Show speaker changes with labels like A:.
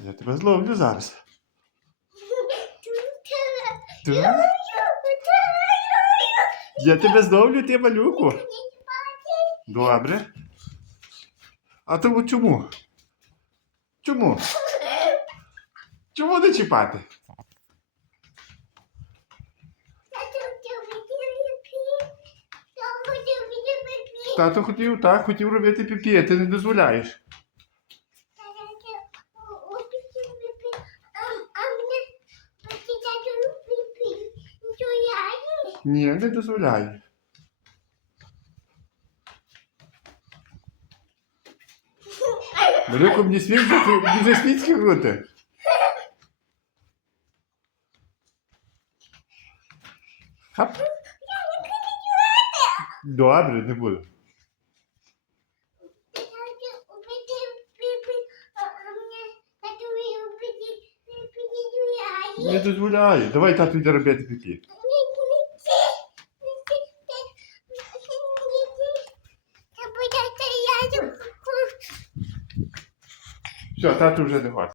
A: Я тебе зловлю зараз. Я тебе зловлю, ти малюку. Добре. А то чому? Чому? Чому не чіпати? Тато хотів, так, хотів робити піпі, а ти не дозволяєш. Ні, не дозволяю. Малюку мені світ дуже світські бути. Хап. Добре, не буду. Не дозволяю. Давай тату йде робити піпі. Все, тату вже не хоче.